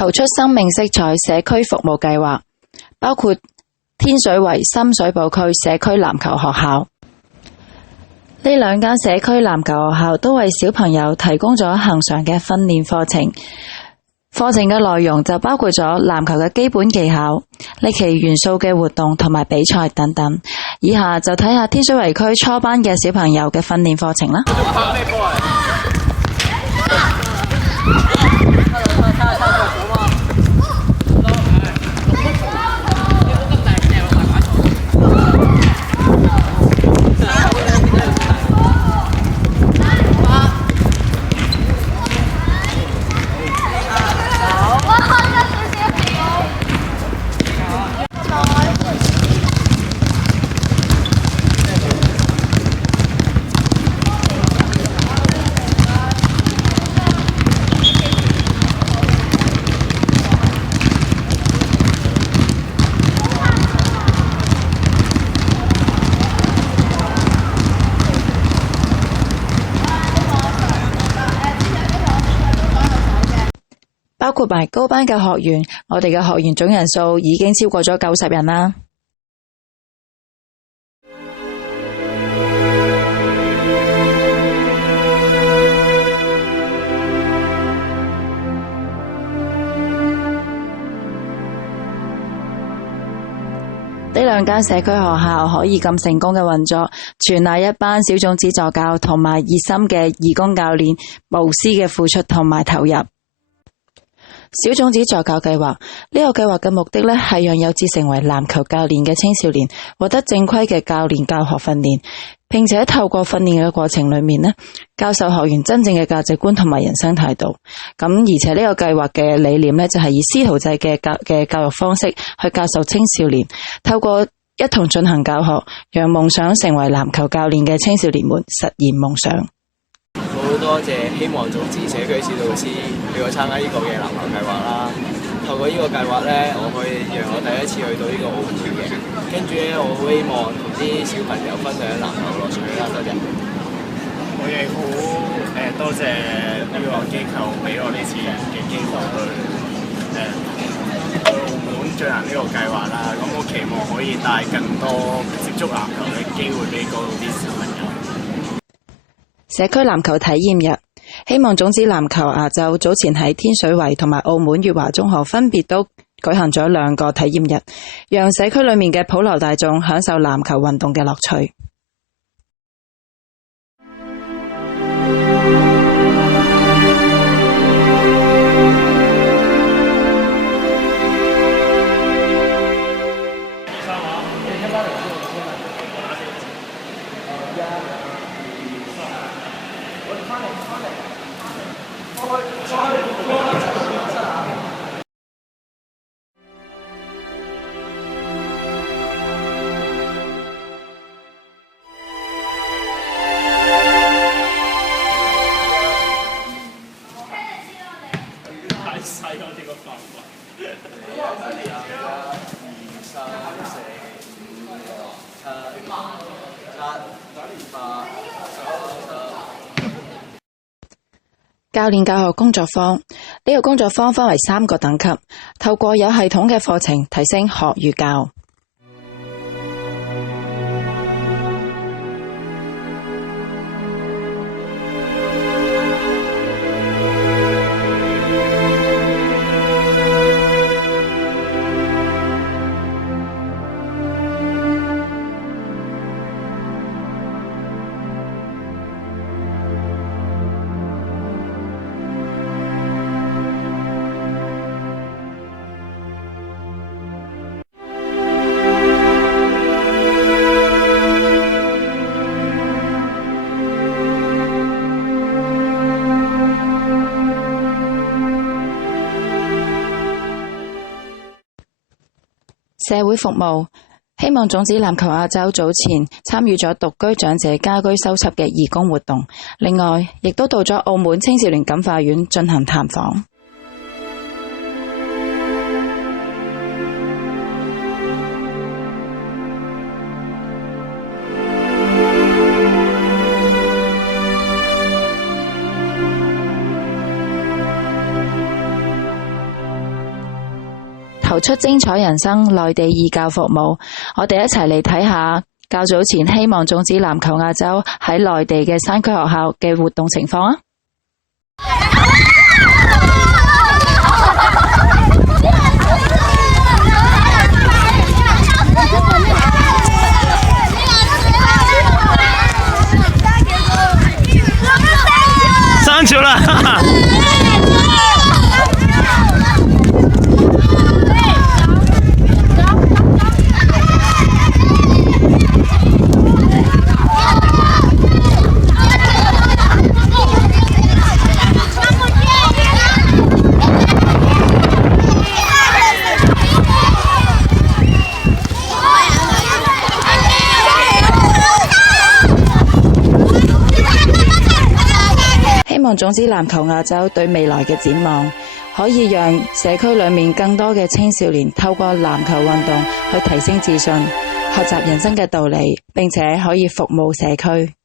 投出生命色彩社區服務計劃，包括天水圍深水埗區社區籃球學校。呢兩間社區籃球學校都為小朋友提供咗恆常嘅訓練課程，課程嘅內容就包括咗籃球嘅基本技巧、歷奇元素嘅活動同埋比賽等等。以下就睇下天水圍區初班嘅小朋友嘅訓練課程啦。包括埋高班嘅學員，我哋嘅學員總人數已經超過咗90人啦。呢兩間社區學校可以咁成功嘅運作，全賴一班小種子助教同埋熱心嘅義工教練無私嘅付出同埋投入。小種子助教計劃呢個計劃嘅目的係讓有志成為籃球教練嘅青少年獲得正規嘅教練教學訓練，並且透過訓練嘅過程裏面教授學員真正嘅價值觀同埋人生態度。咁而且呢個計劃嘅理念就係以師徒制嘅教育方式去教授青少年，透過一同進行教學，讓夢想成為籃球教練嘅青少年們實現夢想。好多謝希望種子社區指導師俾我參加呢個嘅籃球計劃啦。透過呢個計劃我可以讓我第一次去到呢個澳門嘅，跟住我好希望同啲小朋友分享籃球樂趣啦。多謝。我亦好多謝呢個機構俾我呢次嘅機會去澳門進行呢個計劃啦。咁我期望可以帶更多接觸籃球嘅機會俾嗰度啲小朋友。社區籃球體驗日，希望種子籃球亞洲早前喺天水圍同埋澳門粵華中學分別都舉行咗2個體驗日，讓社區裏面嘅普羅大眾享受籃球運動嘅樂趣。教練教學工作坊，呢個工作坊分為3個等級，透過有系統嘅課程提升學與教。社會服務，希望種子籃球亞洲早前參與咗獨居長者家居修葺嘅義工活動，另外亦都到咗澳門青少年感化院進行探訪。投出精彩人生內地義教服務。我哋一齊嚟睇下較早前希望種子籃球亞洲喺內地嘅山區學校嘅活動情況啊！上球了！希望種子籃球亞洲對未來嘅展望，可以讓社區裏面更多嘅青少年透過籃球運動去提升自信，學習人生嘅道理，並且可以服務社區。